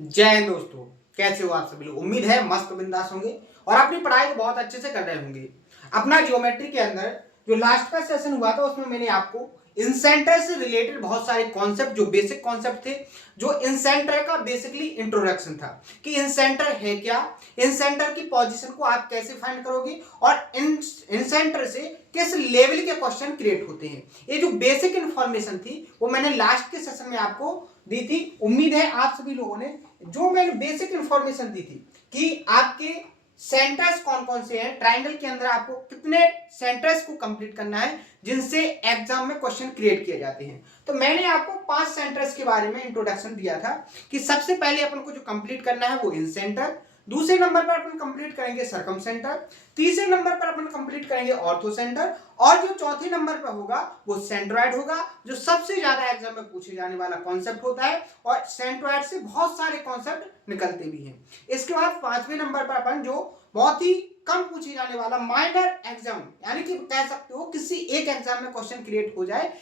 जय हिंद दोस्तों, कैसे हो आप सभी लोग। उम्मीद है मस्त बिंदास होंगे और अपनी पढ़ाई को बहुत अच्छे से कर रहे होंगे। अपना ज्योमेट्री के अंदर जो लास्ट का सेशन हुआ था उसमें मैंने आपको इंसेंटर से रिलेटेड बहुत सारे कॉन्सेप्ट, जो बेसिक कॉन्सेप्ट थे, जो इंसेंटर का बेसिकली इंट्रोडक्शन था कि इंसेंटर है क्या, इंसेंटर की पोजीशन को आप कैसे फाइंड करोगे और इंसेंटर से किस लेवल के क्वेश्चन क्रिएट होते हैं। ये जो बेसिक इंफॉर्मेशन थी वो मैंने लास्ट के सेशन में आपको दी थी। उम्मीद है आप सभी लोगों ने जो मैंने बेसिक इंफॉर्मेशन दी थी कि आपके सेंटर्स कौन कौन से हैं, ट्राइंगल के अंदर आपको कितने सेंटर्स को कंप्लीट करना है जिनसे एग्जाम में क्वेश्चन क्रिएट किए जाते हैं। तो मैंने आपको 5 सेंटर्स के बारे में इंट्रोडक्शन दिया था कि सबसे पहले अपन को जो कंप्लीट करना है वो इन सेंटर, दूसरे नंबर पर अपन कंप्लीट करेंगे सरकम सेंटर, तीसरे नंबर पर अपन कंप्लीट करेंगे ऑर्थो सेंटर और जो चौथे नंबर पर होगा वो सेंट्रोइड होगा, जो सबसे ज्यादा एग्जाम में पूछे जाने वाला कॉन्सेप्ट होता है और सेंट्रोइड से बहुत सारे कॉन्सेप्ट निकलते भी हैं। इसके बाद पांचवें नंबर पर अपन जो बहुत ही कम पूछे जाने वाला माइनर एग्जाम, यानी कि कह सकते हो किसी एक एग्जाम में क्वेश्चन क्रिएट हो जाए,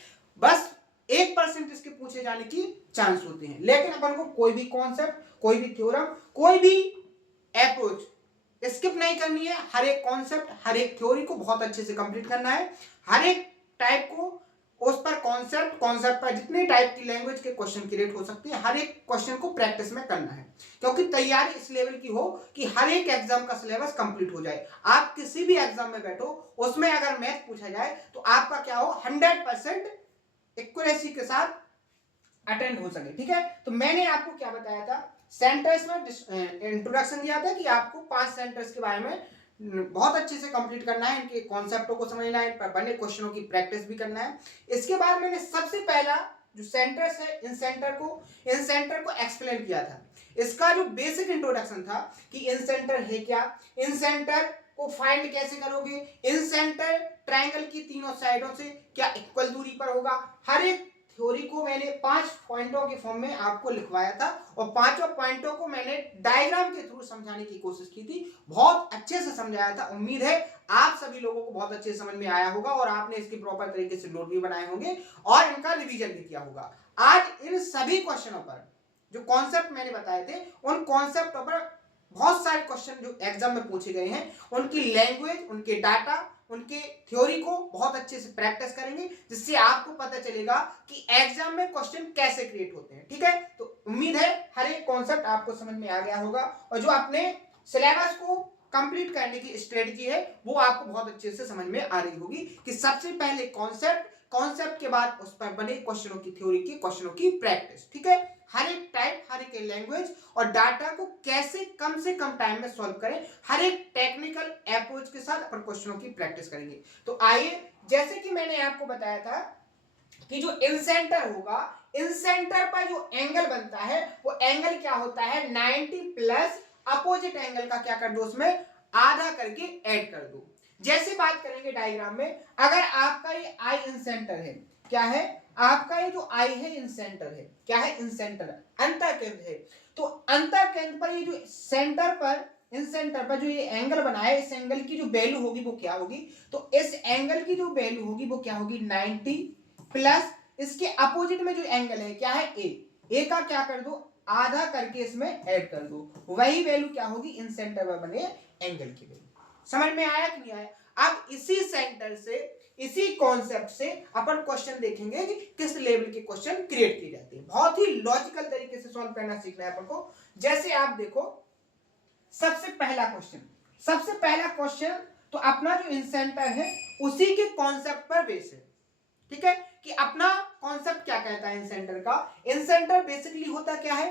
बस 1% इसके पूछे जाने की चांस होते हैं। लेकिन अपन को कोई भी कॉन्सेप्ट, कोई भी थ्योरम, कोई भी अप्रोच स्किप नहीं करनी है। हर एक कॉन्सेप्ट, हर एक थ्योरी को बहुत अच्छे से कंप्लीट करना है। हर एक टाइप को उस पर कॉन्सेप्ट पर जितने टाइप की लैंग्वेज के क्वेश्चन क्रिएट हो सकते हैं, हर एक क्वेश्चन को प्रैक्टिस में करना है, क्योंकि तैयारी इस लेवल की हो कि हर एक एग्जाम का सिलेबस कंप्लीट हो जाए। आप किसी भी एग्जाम में बैठो, उसमें अगर मैथ पूछा जाए तो आपका क्या हो, 100% एक्यूरेसी के साथ अटेंड हो सके। ठीक है, तो मैंने आपको क्या बताया था, सेंटर्स में इंट्रोडक्शन दिया था कि आपको 5 सेंटर्स के बारे में बहुत अच्छे से कंप्लीट करना है, इनके कॉन्सेप्टों को समझना है, इन पर बने क्वेश्चनों की प्रैक्टिस भी करना है। इसके बाद मैंने सबसे पहला जो सेंटर्स है, इन सेंटर को एक्सप्लेन किया था। इसका जो बेसिक इंट्रोडक्शन था कि इन सेंटर है क्या, इन सेंटर को फाइंड कैसे करोगे, इन सेंटर ट्रायंगल की तीनों साइडों से क्या इक्वल दूरी पर होगा। हर एक थ्योरी को मैंने 5 पॉइंटों के फॉर्म में आपको लिखवाया था और पांचों पॉइंटों को मैंने डायग्राम के थ्रू समझाने की कोशिश की थी। बहुत अच्छे से समझाया था। उम्मीद है आप सभी लोगों को बहुत अच्छे से समझ में आया होगा और आपने इसके प्रॉपर तरीके से नोट भी बनाए होंगे और इनका रिवीजन भी किया होगा। आज इन सभी क्वेश्चनों पर जो कॉन्सेप्ट मैंने बताए थे, उन कॉन्सेप्टों पर बहुत सारे क्वेश्चन जो एग्जाम में पूछे गए हैं, उनकी लैंग्वेज, उनके डाटा, उनके थ्योरी को बहुत अच्छे से प्रैक्टिस करेंगे, जिससे आपको पता चलेगा कि एग्जाम में क्वेश्चन कैसे क्रिएट होते हैं। ठीक है, तो उम्मीद है हर एक कॉन्सेप्ट आपको समझ में आ गया होगा और जो अपने सिलेबस को कंप्लीट करने की स्ट्रेटजी है वो आपको बहुत अच्छे से समझ में आ रही होगी कि सबसे पहले कॉन्सेप्ट के बाद उस पर बने क्वेश्चनों की थ्योरी की क्वेश्चनों की प्रैक्टिस। ठीक है, हर एक टाइप, हर एक लैंग्वेज और डाटा को कैसे कम से कम टाइम में सॉल्व करें, हर एक टेक्निकल अप्रोच के साथ अपन क्वेश्चनों की प्रैक्टिस करेंगे। तो आइए, जैसे कि मैंने आपको बताया था कि जो इंसेंटर होगा, इंसेंटर पर जो एंगल बनता है वो एंगल क्या होता है, 90 प्लस अपोजिट एंगल का क्या कर दो, उसमें आधा करके ऐड कर दो। जैसे बात करेंगे डायग्राम में, अगर आपका ये आई इंसेंटर है, क्या है आपका ये जो आई है इंसेंटर है, क्या है इंसेंटर, अंतःकेंद्र है। तो अंतःकेंद्र पर ये जो सेंटर पर, इंसेंटर पर जो ये एंगल बना है, इस एंगल की जो वैल्यू होगी वो क्या होगी, तो इस एंगल की जो वैल्यू होगी वो क्या होगी, 90 प्लस इसके अपोजिट में जो एंगल है क्या है ए का क्या कर दो, आधा करके इसमें ऐड कर दो, वही वैल्यू क्या होगी, इन सेंटर पर बने एंगल की वैल्यू। समझ में आया कि नहीं आया। अब इसी सेंटर से, इसी कॉन्सेप्ट से अपन क्वेश्चन देखेंगे कि किस लेवल के क्वेश्चन क्रिएट किए जाते हैं। बहुत ही लॉजिकल तरीके से सॉल्व करना सीखना है अपन को। जैसे आप देखो, सबसे पहला क्वेश्चन तो अपना जो इंसेंटर है उसी के कॉन्सेप्ट पर बेस है। ठीक है, कि अपना कॉन्सेप्ट क्या कहता है इंसेंटर का, इंसेंटर बेसिकली होता क्या है,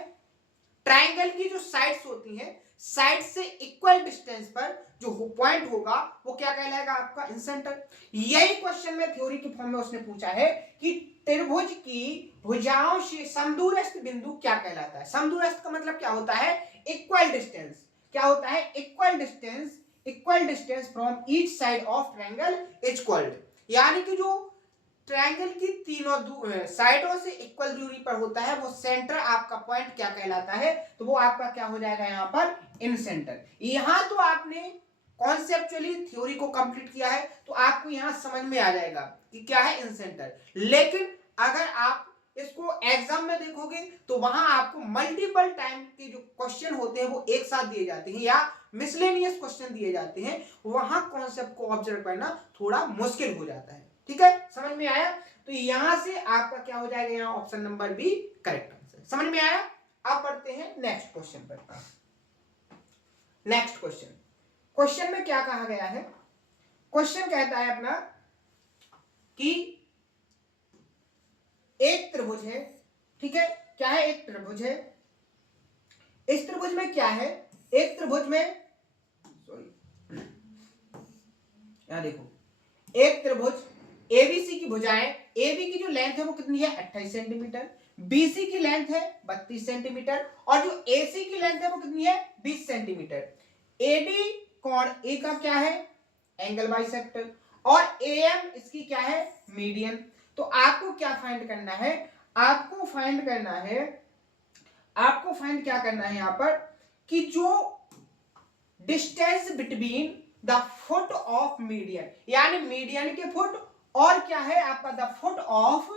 ट्रायंगल की जो साइड्स होती हैं, साइड से इक्वल डिस्टेंस पर जो पॉइंट होगा वो क्या कहलाएगा, आपका इंसेंटर। यही क्वेश्चन में थ्योरी के फॉर्म में उसने पूछा है कि त्रिभुज की भुजाओं से समदूरस्थ बिंदु क्या कहलाता है। समदूरस्थ का मतलब क्या होता है, इक्वल डिस्टेंस। क्या होता है, equal distance from each side of triangle is called, यानी कि जो ट्रायंगल की तीनों साइडों से इक्वल दूरी पर होता है वो सेंटर आपका पॉइंट क्या कहलाता है, तो वो आपका क्या हो जाएगा यहाँ पर, इन सेंटर। यहां तो आपने कॉन्सेप्चुअली थ्योरी को कंप्लीट किया है तो आपको यहां समझ में आ जाएगा कि क्या है इन सेंटर। लेकिन अगर आप इसको एग्जाम में देखोगे तो वहां आपको मल्टीपल टाइम के जो क्वेश्चन होते हैं वो एक साथ दिए जाते हैं या मिसलेनियस क्वेश्चन दिए जाते हैं, वहां कॉन्सेप्ट को ऑब्जर्व करना थोड़ा मुश्किल हो जाता है। ठीक है, समझ में आया? तो यहां से आपका क्या हो जाएगा, यहां option number B correct answer. समझ में आया? अब पढ़ते हैं नेक्स्ट क्वेश्चन पर। नेक्स्ट क्वेश्चन, क्वेश्चन में क्या कहा गया है? क्वेश्चन कहता है अपना कि एक त्रिभुज है, ठीक है, क्या है, एक त्रिभुज है। इस त्रिभुज में क्या है, एक त्रिभुज में, सॉरी यहां देखो, एक त्रिभुज एबीसी की भुजाएं, एबी की जो लेंथ है वो कितनी है 28 सेंटीमीटर, बीसी की लेंथ है 32 सेंटीमीटर और जो एसी की लेंथ है वो कितनी है 20 सेंटीमीटर। एडी कोण ए का क्या है, एंगल बाइसेक्टर, और एएम इसकी क्या है, मीडियन। तो आपको क्या फाइंड करना है, आपको फाइंड करना है, आपको फाइंड क्या करना है यहां पर कि जो distance between the foot of median, यानी मीडियन के फुट और क्या है आपका the foot of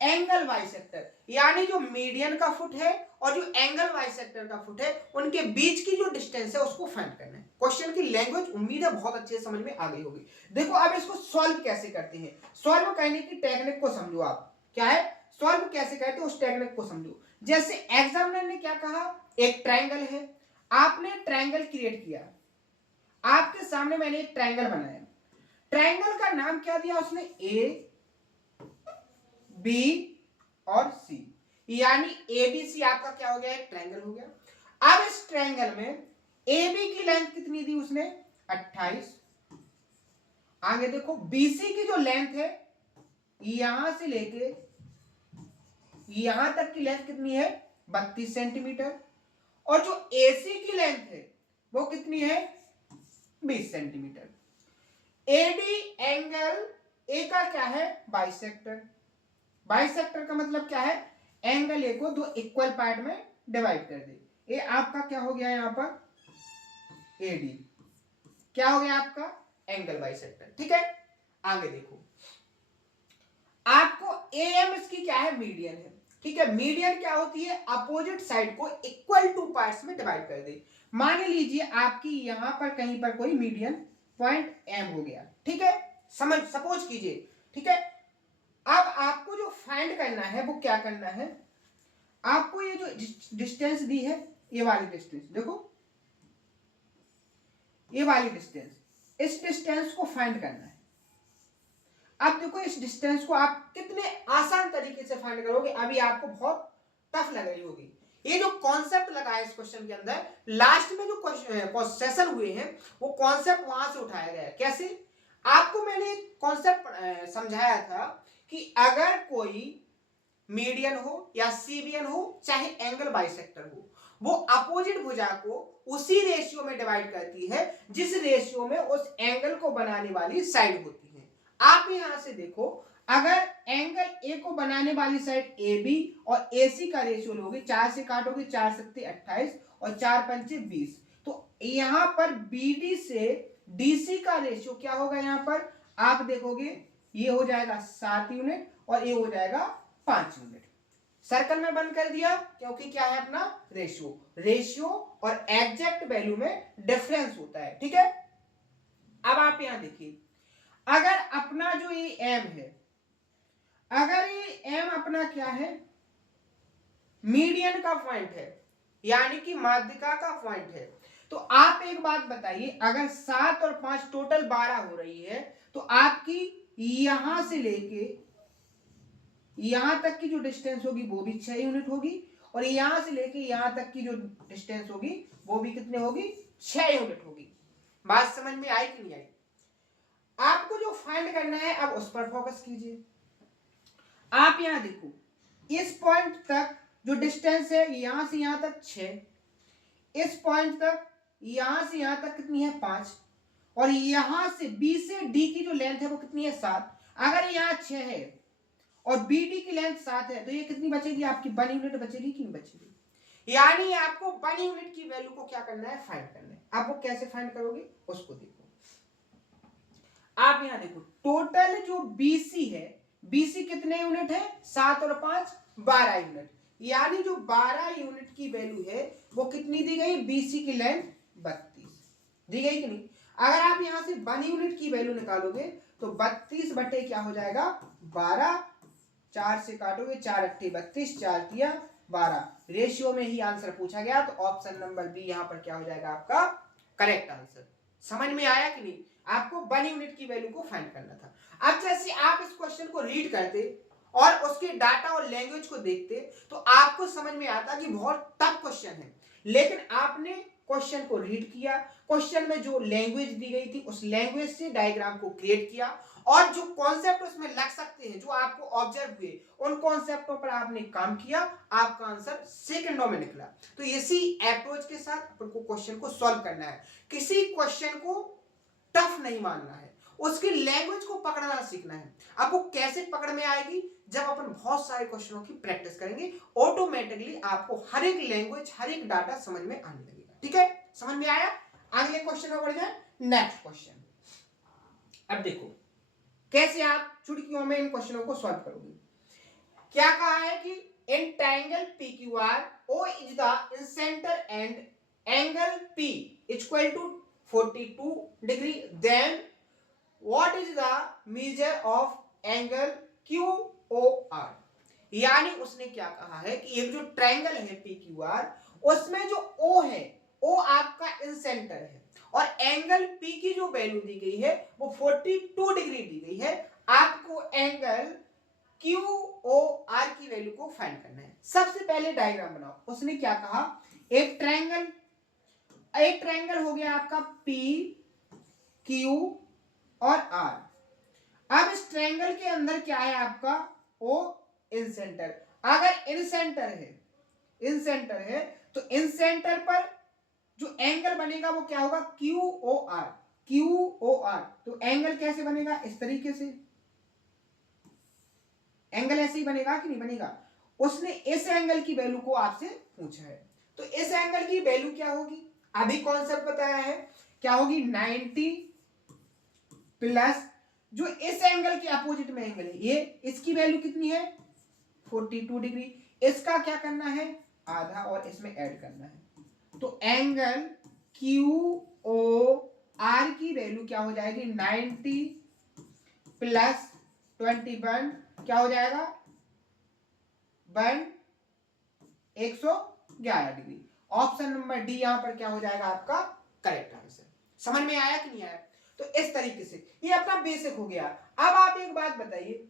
angle bisector, यानी जो मीडियन का फुट है और जो एंगल बाइसेक्टर का फुट है उनके बीच की जो डिस्टेंस है उसको फाइंड करना है। क्वेश्चन की लैंग्वेज उम्मीद है बहुत अच्छे से समझ में आ गई होगी। देखो अब इसको सॉल्व कैसे करते हैं, सॉल्व करने की टेक्निक को समझो। आप क्या है, सॉल्व कैसे करते हो उस टेक्निक को समझो। जैसे एग्जामिनर ने क्या कहा, एक ट्रायंगल है, आपने ट्रायंगल क्रिएट किया, आपके सामने मैंने एक ट्रायंगल बनाया, ट्रायंगल का नाम क्या दिया उसने, ए बी और सी, यानी एबीसी आपका क्या हो गया, एक ट्रायंगल हो गया। अब इस ट्रायंगल में एबी की लेंथ कितनी दी उसने 28, आगे देखो बीसी की जो लेंथ है यहां से लेके यहां तक की लेंथ कितनी है 32 सेंटीमीटर और जो एसी की लेंथ है वो कितनी है 20 सेंटीमीटर। एडी एंगल ए का क्या है बाइसेक्टर, बाइसेक्टर का मतलब क्या है, एंगल ए को दो इक्वल पार्ट में डिवाइड कर दे। ये आपका क्या हो गया यहां पर एडी, क्या हो गया आपका एंगल बाइसेक्टर। ठीक है, आगे देखो, आपको एएम इसकी क्या है मीडियन है। ठीक है, मीडियन क्या होती है, अपोजिट साइड को इक्वल टू पार्ट्स में डिवाइड कर दे। मान लीजिए आपकी यहां पर कहीं पर कोई मीडियन पॉइंट एम हो गया, ठीक है, समझ सपोज कीजिए। ठीक है, अब आपको जो फाइंड करना है वो क्या करना है, आपको ये जो डिस्टेंस दी है ये वाली डिस्टेंस देखो, ये वाली डिस्टेंस, इस डिस्टेंस को फाइंड करना है। अब देखो इस डिस्टेंस को आप कितने आसान तरीके से फाइंड करोगे, अभी आपको बहुत टफ लग रही होगी। ये जो कॉन्सेप्ट लगा है इस क्वेश्चन के अंदर, लास्ट में जो सेशन हुए हैं वो कॉन्सेप्ट वहां से उठाया गया है। कैसे, आपको मैंने एक कॉन्सेप्ट समझाया था कि अगर कोई मीडियन हो या सीबियन हो चाहे एंगल बाइसेक्टर हो, वो अपोजिट भुजा को उसी रेशियो में डिवाइड करती है जिस रेशियो में उस एंगल को बनाने वाली साइड होती है। आप यहां से देखो, अगर एंगल ए को बनाने वाली साइड ए बी और ए सी का रेशियो लोगे, 4 से काटोगे, 4 सत्ते 28 और 4 पंचे 20, तो यहां पर बीडी से डीसी का रेशियो क्या होगा, यहां पर आप देखोगे ये हो जाएगा 7 यूनिट और ये हो जाएगा 5 यूनिट। सर्कल में बंद कर दिया क्योंकि क्या है अपना रेशियो, रेशियो और एग्जैक्ट वैल्यू में डिफरेंस होता है। ठीक है, अब आप यहां देखिए, अगर अपना जो ये एम है, अगर ये एम अपना क्या है मीडियन का पॉइंट है, यानी कि माध्यिका का पॉइंट है, तो आप एक बात बताइए, अगर 7 और 5 टोटल 12 हो रही है, तो आपकी यहां से लेके यहां तक की जो डिस्टेंस होगी वो भी 6 यूनिट होगी और यहां से लेके यहां तक की जो डिस्टेंस होगी वो भी कितने होगी 6 यूनिट होगी। बात समझ में आई कि नहीं आई? आपको जो फाइंड करना है अब उस पर फोकस कीजिए। आप यहां देखो, इस पॉइंट तक जो डिस्टेंस है यहां से यहां तक 6, इस पॉइंट तक यहां से यहां तक कितनी है 5 और यहां से बी से डी की जो लेंथ है वो कितनी है 7। अगर यहां 6 है और बीडी की लेंथ 7 है तो ये कितनी बचेगी आपकी 1 यूनिट बचेगी कि नहीं बचेगी, यानी आपको 1 यूनिट की वैल्यू को क्या करना है फाइंड करना है। आप वो कैसे फाइंड करोगे उसको देखो। आप यहां देखो, टोटल जो बीसी है, बीसी कितने यूनिट है 7 और 5, 12 यूनिट, यानी जो 12 यूनिट की वैल्यू है वो कितनी दी गई, BC की लेंथ 32 दी गई कि नहीं। अगर आप यहां से 1 यूनिट की वैल्यू निकालोगे तो 32 बटे क्या हो जाएगा 12, 4 से काटोगे 4 अट्ठे 32, 4 तिया 12, रेशियो में ही आंसर पूछा गया, तो ऑप्शन नंबर बी यहां पर क्या हो जाएगा आपका करेक्ट आंसर। समझ में आया कि नहीं, आपको 1 यूनिट की वैल्यू को फाइंड करना था। अब जैसे आप इस क्वेश्चन को रीड करते और उसके डाटा और लैंग्वेज को देखते तो आपको समझ में आता कि बहुत टफ क्वेश्चन है, लेकिन आपने क्वेश्चन को रीड किया, क्वेश्चन में जो लैंग्वेज दी गई थी उस लैंग्वेज से डायग्राम को क्रिएट किया, और जो कॉन्सेप्ट उसमें लग सकते हैं जो आपको ऑब्जर्व हुए उन कॉन्सेप्टों पर आपने काम किया, आपका आंसर सेकंडों में निकला। तो इसी अप्रोच के साथ अपन को क्वेश्चन को सॉल्व करना है। किसी क्वेश्चन को टफ नहीं मानना है, उसकी लैंग्वेज को पकड़ना सीखना है। आपको कैसे पकड़ में आएगी, जब अपन बहुत सारे क्वेश्चनों की प्रैक्टिस करेंगे, ऑटोमेटिकली आपको हर एक लैंग्वेज हर एक डाटा समझ में आने लगेगा। ठीक है, समझ में आया। अगले क्वेश्चन में बढ़ जाए, नेक्स्ट क्वेश्चन। अब देखो कैसे आप चुटकियों में इन क्वेश्चनों को सॉल्व करोगे। क्या कहा है कि in triangle PQR O is the incenter and angle P equal to 42 degree, then what is the measure of angle QOR। यानी उसने क्या कहा है कि एक जो ट्रायंगल है PQR, उसमें जो O है, O आपका इंसेंटर है, और एंगल P की जो वैल्यू दी गई है वो 42 डिग्री दी गई है। आपको एंगल QOR की वैल्यू को फाइंड करना है। सबसे पहले डायग्राम बनाओ। उसने क्या कहा, एक ट्रायंगल हो गया आपका P Q और R। अब इस ट्रायंगल के अंदर क्या है आपका O इंसेंटर। अगर इंसेंटर है तो इंसेंटर पर जो एंगल बनेगा वो क्या होगा QOR। तो एंगल कैसे बनेगा, इस तरीके से एंगल ऐसे ही बनेगा कि नहीं बनेगा। उसने इस एंगल की वैल्यू को आपसे पूछा है, तो इस एंगल की वैल्यू क्या होगी, अभी कॉन्सेप्ट बताया है, क्या होगी 90 प्लस जो इस एंगल के अपोजिट में एंगल है ये, इसकी वैल्यू कितनी है 42 डिग्री। इसका क्या करना है आधा और इसमें ऐड करना है, तो एंगल QOR की वैल्यू क्या हो जाएगी 90 प्लस 21 क्या हो जाएगा 111 डिग्री। ऑप्शन नंबर डी यहां पर क्या हो जाएगा आपका करेक्ट आंसर। समझ में आया कि नहीं आया। तो इस तरीके से ये अपना बेसिक हो गया। अब आप एक बात बताइए,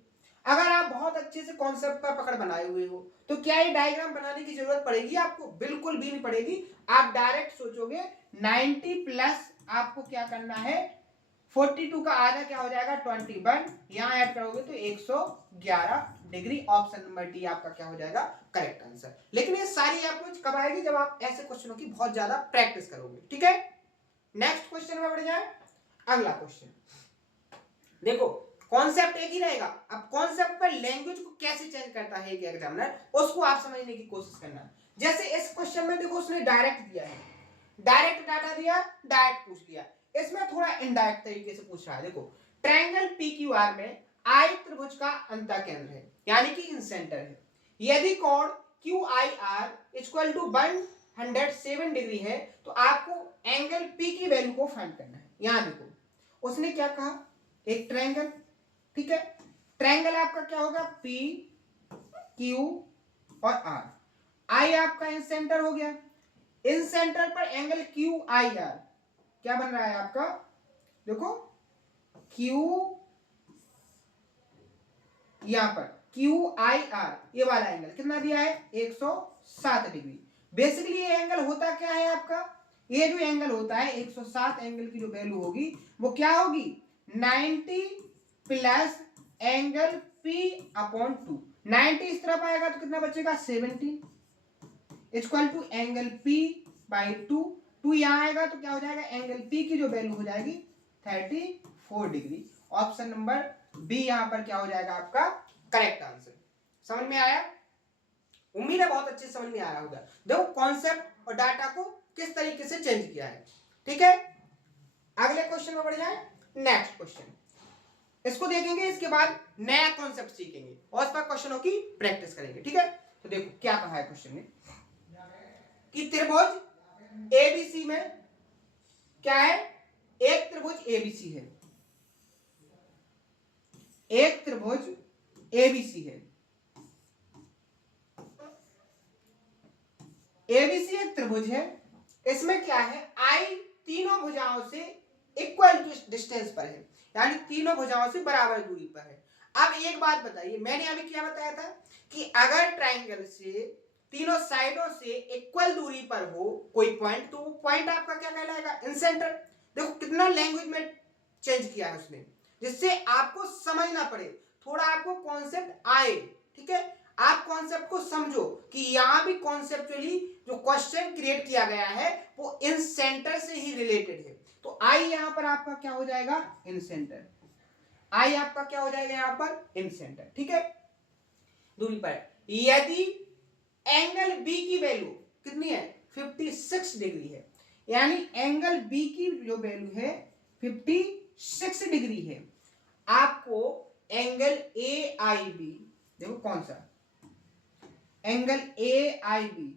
अगर आप बहुत अच्छे से कॉन्सेप्ट पर पकड़ बनाए हुए हो तो क्या ये डायग्राम बनाने की जरूरत पड़ेगी आपको, बिल्कुल भी नहीं पड़ेगी। आप डायरेक्ट सोचोगे 90 प्लस आपको क्या करना है 42 का आधा क्या हो जाएगा 21, यहां ऐड करोगे तो 111 डिग्री। ऑप्शन नंबर डी आपका क्या हो जाएगा करेक्ट आंसर। लेकिन ये सारी अप्रोच कब आएगी, जब आप ऐसे क्वेश्चनों की बहुत ज्यादा प्रैक्टिस करोगे। ठीक है, नेक्स्ट क्वेश्चन में बढ़ जाए। अगला क्वेश्चन देखो, कॉन्सेप्ट एक ही रहेगा। अब कॉन्सेप्ट पर लैंग्वेज को कैसे चेंज करता है एक एग्जामिनर, उसको आप समझने की कोशिश करना। जैसे इस क्वेश्चन में देखो उसने डायरेक्ट दिया है, डायरेक्ट डाटा दिया, डायरेक्ट पूछ लिया। इसमें थोड़ा इनडायरेक्ट तरीके से पूछ रहा है। देखो ट्रायंगल PQR में आई त्रिभुज का अंतःकेंद्र है, यानी कि इंसेंटर है। यदि कोण QIR इक्वल टू 107 डिग्री है तो आपको एंगल P की वैल्यू को फाइंड करना है। यहां देखो उसने क्या कहा, एक ट्रायंगल, ठीक है, ट्रायंगल आपका क्या होगा P Q और R। I आपका इंसेंटर हो गया, इन सेंटर पर एंगल QIR क्या बन रहा है आपका, देखो Q यहां पर QIR ये वाला एंगल कितना दिया है 107 डिग्री। बेसिकली ये एंगल होता क्या है आपका, ये जो एंगल होता है 107 एंगल की जो वैल्यू होगी वो क्या होगी 90 प्लस एंगल P अपॉन 2। 90 इस तरफ आएगा तो कितना बचेगा 70 equal to angle P by 2 यहां आएगा तो क्या हो जाएगा एंगल P की जो वैल्यू हो जाएगी 34 डिग्री। ऑप्शन नंबर बी यहां पर क्या हो जाएगा आपका करेक्ट आंसर। समझ में आया, उम्मीद है बहुत अच्छे समझ में आ रहा होगा। देखो कॉन्सेप्ट और डाटा को किस तरीके से चेंज किया है। ठीक है, अगले क्वेश्चन में बढ़ जाए। नेक्स्ट क्वेश्चन, इसको देखेंगे, इसके बाद नया कॉन्सेप्ट सीखेंगे और इस पर क्वेश्चनों की प्रैक्टिस करेंगे। ठीक है, तो देखो क्या कहा है क्वेश्चन में कि त्रिभुज एबीसी में क्या है, एक त्रिभुज एबीसी है, एक त्रिभुज एबीसी है, एबीसी एक त्रिभुज है, इसमें क्या है, आई तीनों भुजाओं से इक्वल डिस्टेंस पर है, यानी तीनों भुजाओं से बराबर दूरी पर है। अब एक बात बताइए, मैंने अभी क्या बताया था कि अगर ट्राइंगल से तीनों साइडों से इक्वल दूरी पर हो कोई पॉइंट, तो वो पॉइंट आपका क्या कहलाएगा, इन सेंटर। देखो कितना लैंग्वेज में चेंज किया है उसने, जिससे आपको समझना पड़े, थोड़ा आपको कॉन्सेप्ट आए। ठीक है, आप कॉन्सेप्ट को समझो कि यहां भी कॉन्सेप्चुअली जो क्वेश्चन क्रिएट किया गया है वो इन सेंटर से ही रिलेटेड है। तो आई यहां पर आपका क्या हो जाएगा, इन सेंटर, आई आपका क्या हो जाएगा यहां पर, इन सेंटर। ठीक है, दूरी पर यदि एंगल बी की वैल्यू कितनी है, 56 डिग्री है, यानी एंगल बी की जो वैल्यू है 56 डिग्री है, आपको एंगल ए आई बी, देखो कौन सा एंगल ए आई बी,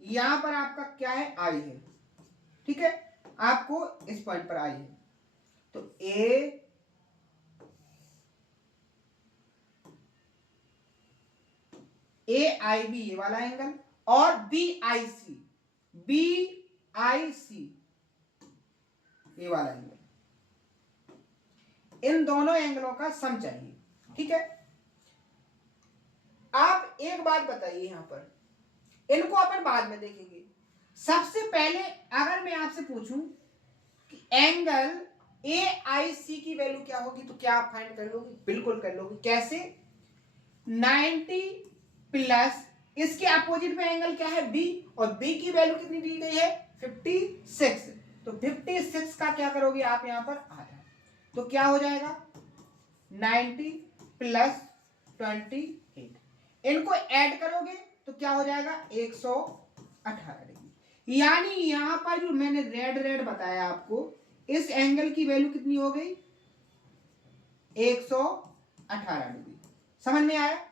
यहां पर आपका क्या है, आई है। ठीक है, आपको इस पॉइंट पर आई है, तो ए आई बी ये वाला एंगल, और B I C, B I सी ये वाला एंगल, इन दोनों एंगलों का सम चाहिए। ठीक है, आप एक बात बताइए, यहां पर इनको अपन बाद में देखेंगे। सबसे पहले अगर मैं आपसे पूछूं कि एंगल ए आई सी की वैल्यू क्या होगी, तो क्या आप फाइंड कर लोगे, बिल्कुल कर लोगे। कैसे, 90 प्लस इसके अपोजिट में एंगल क्या है, बी, और बी की वैल्यू कितनी दी गई है, 56, तो 56 का क्या करोगे आप यहां पर आधा, तो क्या हो जाएगा 90 प्लस 28, इनको ऐड करोगे तो क्या हो जाएगा 118 डिग्री। यानी यहां पर जो मैंने रेड रेड बताया आपको, इस एंगल की वैल्यू कितनी हो गई, 118 डिग्री। समझ में आया।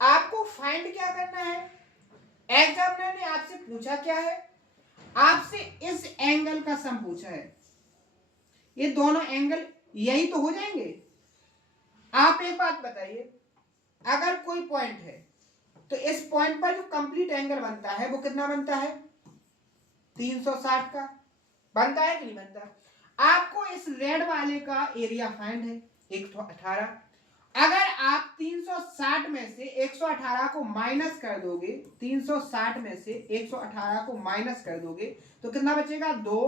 आपको फाइंड क्या करना है, एग्जामिनर ने आपसे पूछा क्या है, आपसे इस एंगल का सम पूछा है, ये दोनों एंगल यही तो हो जाएंगे। आप एक बात बताइए, अगर कोई पॉइंट है तो इस पॉइंट पर जो कंप्लीट एंगल बनता है वो कितना बनता है, 360 का बनता है कि नहीं बनता। आपको इस रेड वाले का एरिया फाइंड है 118, अगर आप 360 में से 118 को माइनस कर दोगे, 360 में से 118 को माइनस कर दोगे तो कितना बचेगा, 2,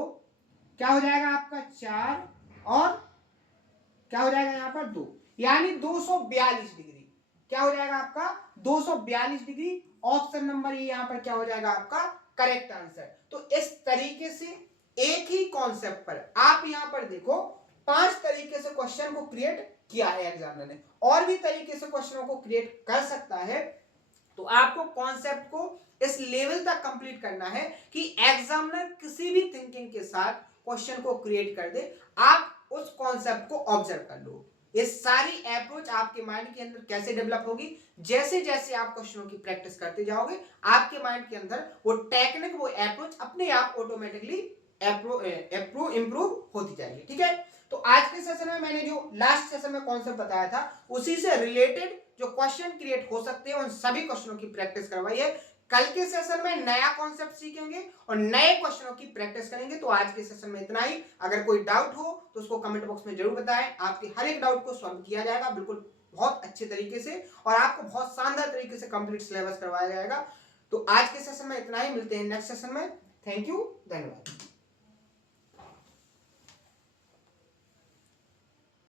क्या हो जाएगा आपका 4, और क्या हो जाएगा यहां पर 2, यानी 242 डिग्री। क्या हो जाएगा आपका 242 डिग्री। ऑप्शन नंबर ये यहां पर क्या हो जाएगा आपका करेक्ट आंसर। तो इस तरीके से एक ही कॉन्सेप्ट पर आप यहां पर देखो 5 तरीके से क्वेश्चन को क्रिएट किया है एग्जामिनर ने, और भी तरीके से क्वेश्चनों को क्रिएट कर सकता है। तो आपको कॉन्सेप्ट को इस लेवल तक कंप्लीट करना है कि एग्जामिनर किसी भी थिंकिंग के साथ क्वेश्चन को क्रिएट कर दे, आप उस कॉन्सेप्ट को ऑब्जर्व कर लो। ये सारी अप्रोच आपके माइंड के अंदर कैसे डेवलप होगी, जैसे जैसे आप क्वेश्चनों की प्रैक्टिस करते जाओगे आपके माइंड के अंदर वो टेक्निक, वो अप्रोच अपने आप ऑटोमेटिकली इंप्रूव होती जाएगी। ठीक है, तो आज के सेशन में मैंने जो लास्ट सेशन में कॉन्सेप्ट बताया था उसी से रिलेटेड जो क्वेश्चन क्रिएट हो सकते हैं उन सभी क्वेश्चनों की प्रैक्टिस करवाई है। कल के सेशन में नया कॉन्सेप्ट सीखेंगे और नए क्वेश्चनों की प्रैक्टिस करेंगे। तो आज के सेशन में इतना ही। अगर कोई डाउट हो तो उसको कमेंट बॉक्स में जरूर बताएं, आपके हर एक डाउट को सॉल्व किया जाएगा बिल्कुल बहुत अच्छे तरीके से, और आपको बहुत शानदार तरीके से कंप्लीट सिलेबस करवाया जाएगा। तो आज के सेशन में इतना ही, मिलते हैं नेक्स्ट सेशन में। थैंक यू, धन्यवाद।